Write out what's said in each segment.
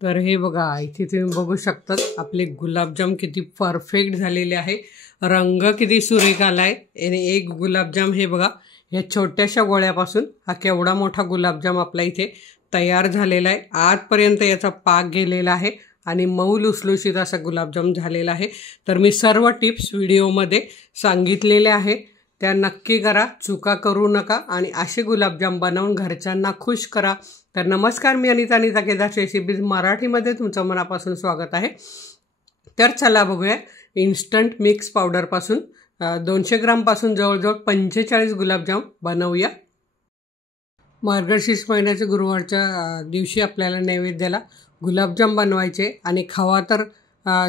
तर हे बघा, इथे तुम्ही बघू शकता आपले गुलाबजाम किती परफेक्ट झालेले आहे. रंग किती सुरेख आलाय. आणि एक गुलाबजाम हे बघा, या छोट्याशा गोळ्यापासून हा केवढा मोठा गुलाबजाम आपला इथे तयार झालेला आहे. आजपर्यंत याचा पाक गेलेला आहे आणि मऊ लुसलुशीत असा गुलाबजाम झालेला आहे. तर मी सर्व टिप्स व्हिडिओमध्ये सांगितलेल्या आहे, त्या नक्की करा, चुका करू नका आणि असे गुलाबजाम बनवून घरच्यांना खुश करा. तर नमस्कार, मी अनिता केदार रेसिपीज मराठीमध्ये तुमचं मनापासून स्वागत आहे. तर चला बघूया, इन्स्टंट मिक्स पावडरपासून 200 ग्रामपासून जवळजवळ 45 गुलाबजाम बनवूया. मार्गशीर्ष महिन्याच्या गुरुवारच्या दिवशी आपल्याला नैवेद्याला गुलाबजाम बनवायचे आणि खावा तर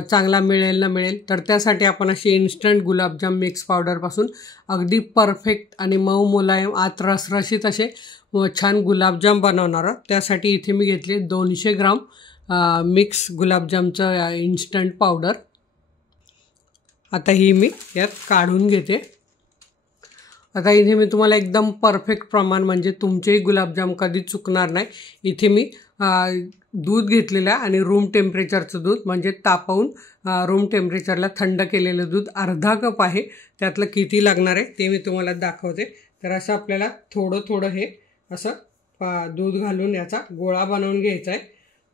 चांगला मिळेल ना मिळेल. तर त्यासाठी आपण अशी इन्स्टंट गुलाबजाम मिक्स पावडरपासून अगदी परफेक्ट आणि मऊ मुलायम आत रसरशीत असे छान गुलाबजाम बनवणार आहोत. त्यासाठी इथे मी घेतले 200 ग्राम मिक्स गुलाबजामचं इन्स्टंट पावडर. आता ही मी यात काढून घेते. आता इथे मी तुम्हाला एकदम परफेक्ट प्रमाण, म्हणजे तुमचेही गुलाबजाम कधी चुकणार नाही. इथे मी दूध घेतलेलं आहे आणि रूम टेम्परेचरचं दूध, म्हणजे तापवून रूम टेम्परेचरला थंड केलेलं दूध अर्धा कप आहे. त्यातलं किती लागणार आहे ते मी तुम्हाला दाखवते. तर असं आपल्याला थोडं थोडं हे असं दूध घालून याचा गोळा बनवून घ्यायचा आहे.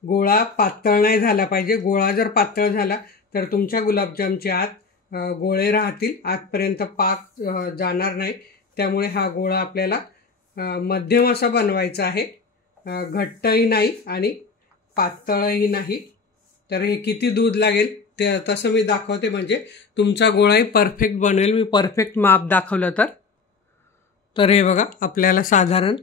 गोळा पातळ नाही झाला पाहिजे. गोळा जर पातळ झाला तर तुमच्या गुलाबजामचे आत गोळे राहतील, आतपर्यंत पाक जाणार नाही. त्यामुळे हा गोळा आपल्याला मध्यम असा बनवायचा आहे, घट्टही नाही आणि पातळही नाही. तर हे किती दूध लागेल ते तसं मी दाखवते, म्हणजे तुमचा गोळाही परफेक्ट बनवेल. मी परफेक्ट माप दाखवलं तर हे बघा, आपल्याला साधारण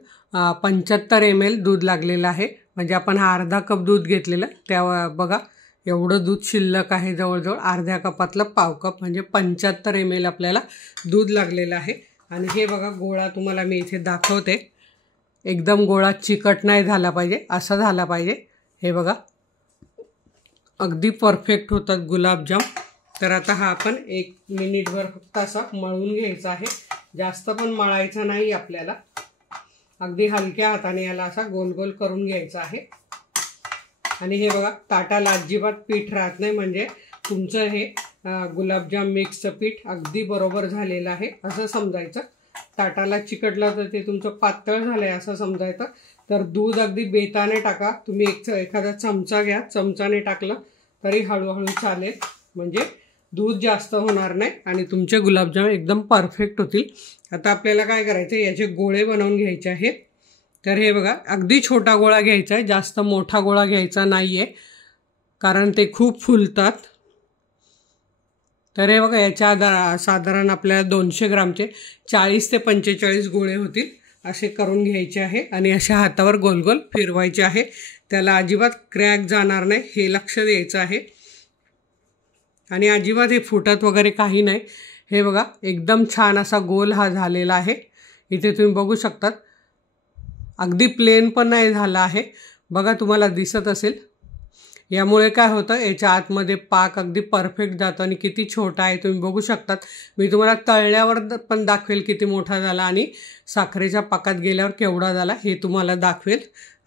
75 ml दूध लागलेलं आहे. म्हणजे आपण हा अर्धा कप दूध घेतलेलं, त्या बघा एवढं दूध शिल्लक आहे. जवळजवळ अर्ध्या कपातलं पाव कप, म्हणजे 75 ml आपल्याला दूध लागलेलं आहे. आणि हे बघा, गोळा तुम्हाला मी इथे दाखवते. एकदम गोळा चिकट नाही झाला पाहिजे, असा झाला पाहिजे. हे बघा, अगदी परफेक्ट होतात गुलाबजाम. तर आता हा आपण 1 मिनिटभर फक्त असा मळून घ्यायचा आहे. जास्त पण मळायचा नाही आपल्याला, अगदी हलक्या हाताने याला असा गोल गोल करून घ्यायचा आहे. आणि हे बघा, ताटाला अजिबात पीठ राहत नाही, म्हणजे तुमचं हे गुलाबजाम मिक्सचं पीठ अगदी बरोबर झालेलं आहे असं समजायचं. ताटाला चिकटलं तर ते तुमचं पातळ झालं आहे असं समजायचं. तर दूध अगदी बेताने टाका. तुम्ही एखादा चमचा घ्या, चमचाने टाकलं तरी हळूहळू चालेल, म्हणजे दूध जास्त होणार नाही आणि तुमचे गुलाबजाम एकदम परफेक्ट होतील. आता आपल्याला काय करायचं, याचे गोळे बनवून घ्यायचे आहेत. तर हे बघा, अगदी छोटा गोळा घ्यायचा आहे, जास्त मोठा गोळा घ्यायचा नाही आहे, कारण ते खूप फुलतात. तर हे बघा, याच्या साधारण आपल्याला 200 ग्रामचे 40 ते 45 गोळे होतील असे करून घ्यायचे आहे. आणि अशा हातावर गोल गोल फिरवायचे आहे. त्याला अजिबात क्रॅक जाणार नाही हे लक्ष द्यायचं आहे. आणि अजिबात हे फुटत वगैरे काही नाही. हे बघा, एकदम छान असा गोल हा झालेला आहे. इथे तुम्ही बघू शकतात, अगदी प्लेन पण नाही झाला आहे. बघा, तुम्हाला दिसत असेल. यामुळे काय होतं, याच्या आतमध्ये पाक अगदी परफेक्ट जातो. आणि किती छोटा आहे तुम्ही बघू शकतात. मी तुम्हाला तळल्यावर पण दाखवेल किती मोठा झाला आणि साखरेच्या पाकात गेल्यावर केवढा झाला हे तुम्हाला दाखवेल.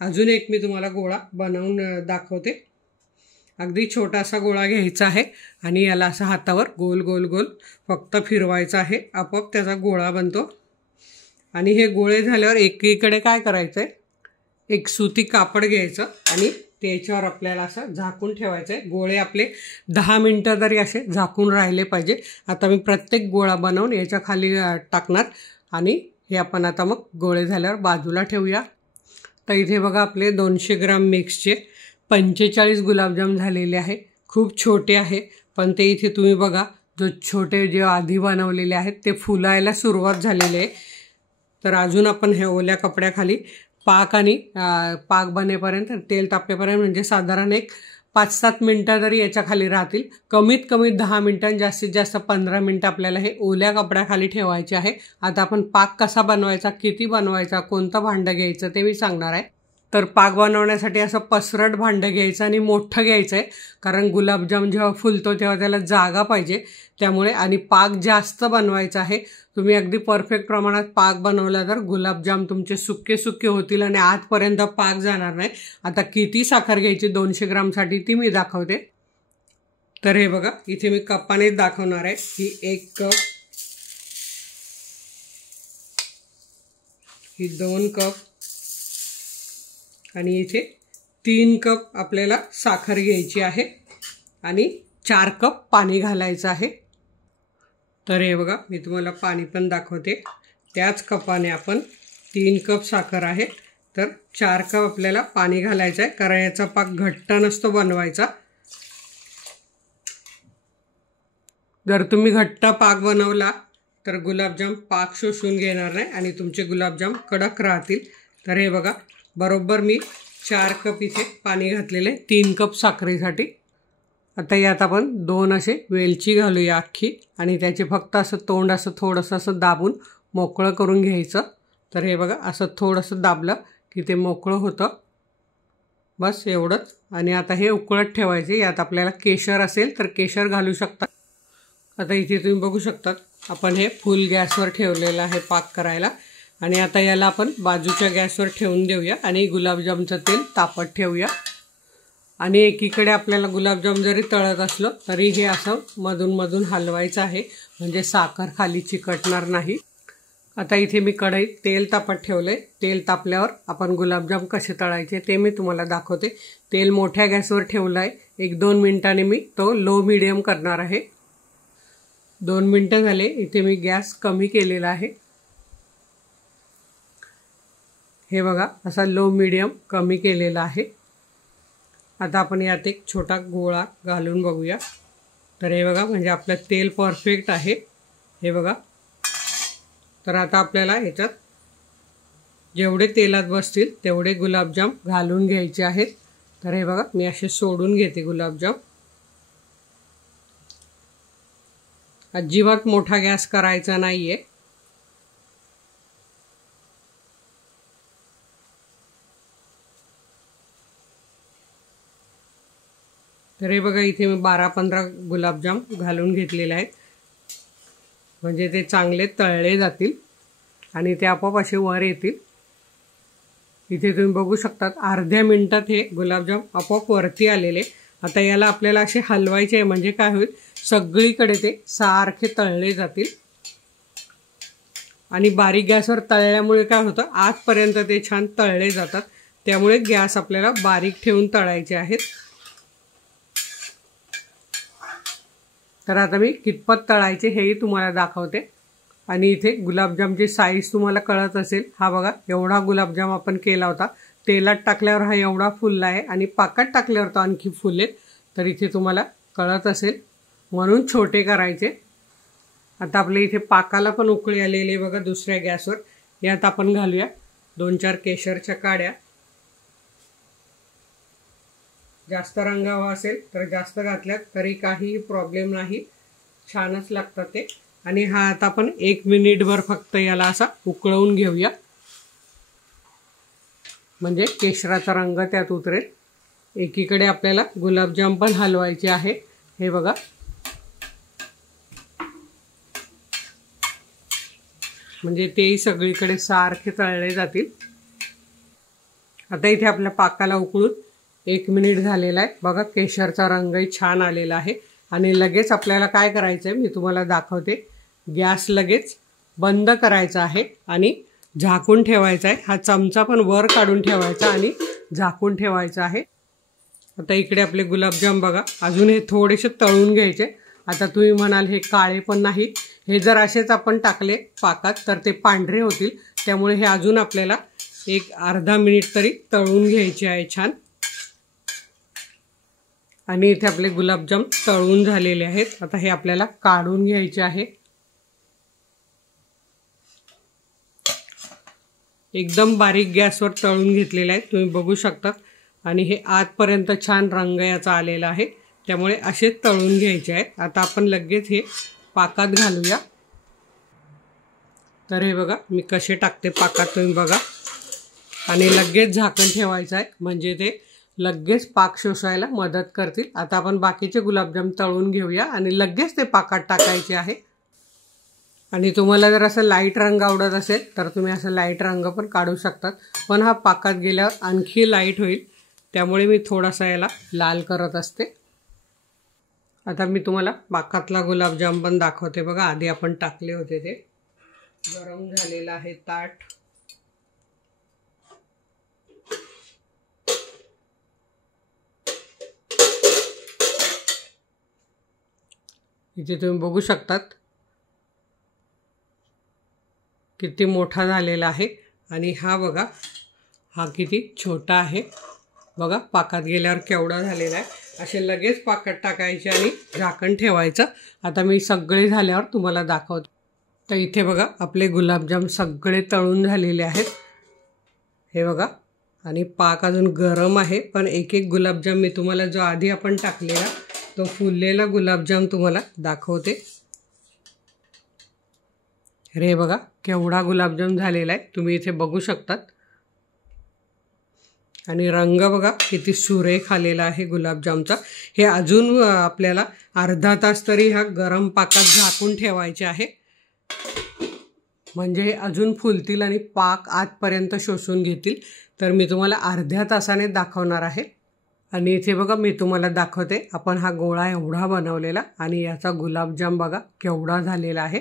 अजून एक मी तुम्हाला गोळा बनवून दाखवते. अगदी छोटासा गोळा घ्यायचा आहे आणि याला असा हातावर गोल गोल गोल फक्त फिरवायचा आहे, आपोआप त्याचा गोळा बनतो. आणि हे गोळे झाल्यावर एकीकडे काय करायचं आहे, एक सुती कापड घ्यायचं आणि त्याच्यावर आपल्याला असं झाकून ठेवायचं आहे. गोळे आपले 10 मिनटं तरी असे झाकून राहिले पाहिजे. आता मी प्रत्येक गोळा बनवून याच्या खाली टाकणार आणि हे आपण आता मग गोळे झाल्यावर बाजूला ठेवूया. तर इथे बघा, आपले 200 ग्राम मिक्सचे 45 गुलाबजाम झालेले आहे. खूप छोटे आहे, पण ते इथे तुम्ही बघा, जो छोटे जे आधी बनवलेले आहेत ते फुलायला सुरुवात झालेली आहे. तर अजून आपण हे ओल्या कपड्याखाली पाक बनेपर्यंत, तेल तापेपर्यंत, म्हणजे साधारण एक 5-7 मिनटं तरी याच्या खाली राहतील. कमीत कमी 10 मिनटं, जास्तीत जास्त 15 मिनटं आपल्याला हे ओल्या कपड्याखाली ठेवायचे आहे. आता आपण पाक कसा बनवायचा, किती बनवायचा, कोणतं भांडं घ्यायचं ते मी सांगणार आहे. तर पाक बनवण्यासाठी असं पसरट भांडं घ्यायचं आणि मोठं घ्यायचं आहे, कारण गुलाबजाम जेव्हा फुलतो तेव्हा त्याला जागा पाहिजे त्यामुळे. आणि पाक जास्त बनवायचा आहे. तुम्ही अगदी परफेक्ट प्रमाणात पाक बनवला तर गुलाबजाम तुमचे सुके सुके होतील आणि आतपर्यंत पाक जाणार नाही. आता किती साखर घ्यायची 200 ग्रामसाठी ती मी दाखवते. तर हे बघा, इथे मी कपाने दाखवणार आहे. ही 1 कप, ही 2 कप आणि इथे 3 कप आपल्याला साखर घ्यायची आहे आणि 4 कप पाणी घालायचं आहे. तर हे बघा, मी तुम्हाला पाणी पण दाखवते. त्याच कपाने आपण 3 कप साखर आहे तर 4 कप आपल्याला पाणी घालायचं आहे, कारण याचा पाक घट्ट नसतो बनवायचा. जर तुम्ही घट्ट पाक बनवला तर गुलाबजाम पाक शोषून घेणार नाही आणि तुमचे गुलाबजाम कडक राहतील. तर हे बघा, बरोबर मी 4 कप इथे पाणी घातलेले 3 कप साखरेसाठी. आता यात आपण 2 असे वेलची घालूया अख्खी आणि त्याचे फक्त असं तोंड असं थोडंसं असं दाबून मोकळं करून घ्यायचं. तर हे बघा, असं थोडंसं दाबलं की ते मोकळं होतं. बस एवढंच. आणि आता हे उकळत ठेवायचे. यात आपल्याला केशर असेल तर केशर घालू शकता. आता इथे तुम्ही बघू शकता आपण हे फुल गॅसवर ठेवलेलं आहे पाक करायला. आणि आता याला आपण बाजूच्या गॅसवर ठेवून देऊया आणि गुलाबजामचं तेल तापत ठेवूया. आणि एकीकडे आपल्याला गुलाबजाम जरी तळत असलं तरी हे असं मधून मधून हलवायचं आहे, म्हणजे साखर खाली चिकटणार नाही. आता इथे मी कढईत तेल तापत ठेवलं आहे. तेल तापल्यावर आपण गुलाबजाम कसे तळायचे ते मी तुम्हाला दाखवते. तेल मोठ्या गॅसवर ठेवलं आहे. 1-2 मिनिटांनी मी तो लो मीडियम करणार आहे. 2 मिनटं झाले. इथे मी गॅस कमी केलेला आहे. हे बघा, असा लो मीडियम कमी केलेला आहे. आता आपण यात एक छोटा गोळा घालून बघूया. तर हे बघा, म्हणजे आपलं तेल परफेक्ट आहे. हे बघा. तर आता आपल्याला ह्याच्यात जेवढे तेलात बसतील तेवढे गुलाबजाम घालून घ्यायचे आहेत. तर हे बघा, मी असे सोडून घेते गुलाबजाम. अजिबात मोठा गॅस करायचा नाही आहे. तर हे बघा, इथे मी 12-15 गुलाबजाम घालून घेतलेले आहेत, म्हणजे ते चांगले तळले जातील आणि ते आपोआप असे वर येतील. इथे तुम्ही बघू शकता अर्ध्या मिनिटात हे गुलाबजाम आपोआप वरती आलेले. आता याला आपल्याला असे हलवायचे आहे, म्हणजे काय होईल, सगळीकडे ते सारखे तळले जातील. आणि बारीक गॅसवर तळल्यामुळे काय होतं, आतपर्यंत ते छान तळले जातात. त्यामुळे गॅस आपल्याला बारीक ठेवून तळायचे आहेत. तर आता मी कितपत तळायचे हेही तुम्हाला दाखवते. आणि इथे गुलाबजामची साईज तुम्हाला कळत असेल. हा बघा, एवढा गुलाबजाम आपण केला होता. तेलात टाकल्यावर हा एवढा फुलला आहे आणि पाकात टाकल्यावर तो आणखी फुलेल. तर इथे तुम्हाला कळत असेल, म्हणून छोटे करायचे. आता आपल्या इथे पाकाला पण उकळी आलेली बघा दुसऱ्या गॅसवर. यात आपण घालूया 2-4 केशरच्या काड्या. जास्त रंग हवा असेल तर जास्त घातल्यात तरी काही प्रॉब्लेम नाही, छानच लागतात ते. आणि हा आता आपण 1 मिनिटभर फक्त याला असा उकळवून घेऊया, म्हणजे केशराचा रंग त्यात उतरेल. एकीकडे आपल्याला गुलाबजाम पण हलवायचे आहे. हे बघा, म्हणजे तेही सगळीकडे सारखे तळले जातील. आता इथे आपल्या पाकाला उकळून 1 मिनिट झालेला आहे. बघा, केशरचा रंगही छान आलेला आहे. आणि लगेच आपल्याला काय करायचं आहे मी तुम्हाला दाखवते. गॅस लगेच बंद करायचा आहे आणि झाकून ठेवायचा आहे. हा चमचा पण वर काढून ठेवायचा आणि झाकून ठेवायचा आहे. आता इकडे आपले गुलाबजाम बघा, अजून हे थोडेसे तळून घ्यायचे. आता तुम्ही म्हणाल हे काळे पण नाही, हे जर असेच आपण टाकले पाकात तर ते पांढरे होतील. त्यामुळे हे अजून आपल्याला 1-अर्धा मिनिट तरी तळून घ्यायचे आहे छान. आणि इथे आपले गुलाबजाम तळून झालेले आहेत. आता हे आपल्याला काढून घ्यायचे आहे. एकदम बारीक गॅसवर तळून घेतलेले आहेत, तुम्ही बघू शकता. आणि हे आतपर्यंत छान रंग याचा आलेला आहे. त्यामुळे असेच तळून घ्यायचे आहेत. आता आपण लगेच हे पाकात घालूया. तर हे बघा, मी कसे टाकते पाकात तुम्ही बघा. आणि लगेच झाकण ठेवायचं आहे, म्हणजे ते लगेच पाक शोषायला मदत करतील। आता आपण बाकीचे गुलाबजाम तळून घेऊया आणि लगेच ते पाकात टाकायचे आहे। आणि तुम्हाला जर असं लाईट रंग आवडत असेल तर तुम्ही असं लाईट रंग पण काढू शकतात, पण हा पाकात गेल्यावर आणखी लाईट होईल, त्यामुळे मी थोडासा याला लाल करत असते। आता मी तुम्हाला पाकातला गुलाबजाम पण दाखवते बघा। आधी आपण टाकले होते ते गरम झालेलं आहे ताट। इथे तुम्ही बघू शकतात किती मोठा झालेला आहे आणि हा बघा हा किती छोटा आहे बघा। पाकात गेल्यावर केवढा झालेला आहे। असे लगेच पाकात टाकायचे आणि झाकण ठेवायचं। आता मी सगळे झाल्यावर तुम्हाला दाखवते। तर इथे बघा आपले गुलाबजाम सगळे तळून झालेले आहेत, हे बघा। आणि पाक अजून गरम आहे, पण एक एक गुलाबजाम मी तुम्हाला जो आधी आपण टाकलेला तो फुललेला गुलाबजाम तुम्हाला दाखवते। अरे बघा केवढा गुलाबजाम झालेला आहे, तुम्ही इथे बघू शकतात। आणि रंग बघा किती सुरेख आलेला आहे गुलाबजामचा। हे अजून आपल्याला अर्धा तास तरी ह्या गरम पाकात झाकून ठेवायचे आहे, म्हणजे अजून फुलतील आणि पाक आतपर्यंत शोषून घेतील। तर मी तुम्हाला अर्ध्या तासाने दाखवणार आहे। आणि इथे बघा मी तुम्हाला दाखवते, आपण हा गोळा एवढा बनवलेला आणि याचा गुलाबजाम बघा केवढा झालेला आहे।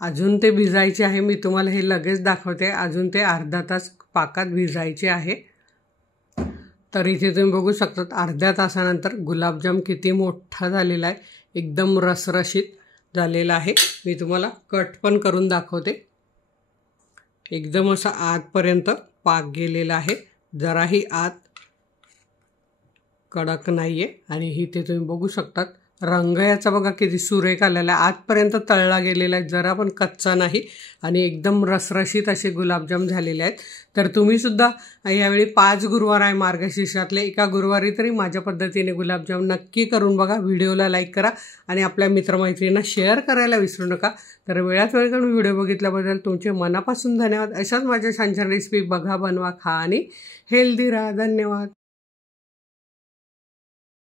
अजून ते भिजायचे आहे, मी तुम्हाला हे लगेच दाखवते। अजून ते अर्धा तास पाकात भिजायचे आहे। तर इथे तुम्ही बघू शकता अर्ध्या तासानंतर गुलाबजाम किती मोठा झालेला आहे, एकदम रसरशीत झालेला आहे। मी तुम्हाला कट पण करून दाखवते। एकदम असा आतपर्यंत पाक गेलेला आहे, जराही आत कडक नाही आहे। आणि इथे तुम्ही बघू शकतात रंग याचा बघा किती सुरेख आलेला आहे, आतपर्यंत तळला गेलेला आहे, जरा पण कच्चा नाही आणि एकदम रसरशीत असे गुलाबजाम झालेले आहेत। तर तुम्ही सुद्धा यावेळी 5 गुरुवार आहे मार्गशीर्षातले, एका गुरुवारी तरी माझ्या पद्धतीने गुलाबजाम नक्की करून बघा। व्हिडिओला लाईक करा आणि आपल्या मित्रमैत्रिणींना शेअर करायला विसरू नका। तर वेळात वेळ काढून व्हिडिओ बघितल्याबद्दल तुमचे मनापासून धन्यवाद। अशाच माझ्या छान छान रेसिपी बघा, बनवा, खा आणि हेल्दी राहा। धन्यवाद।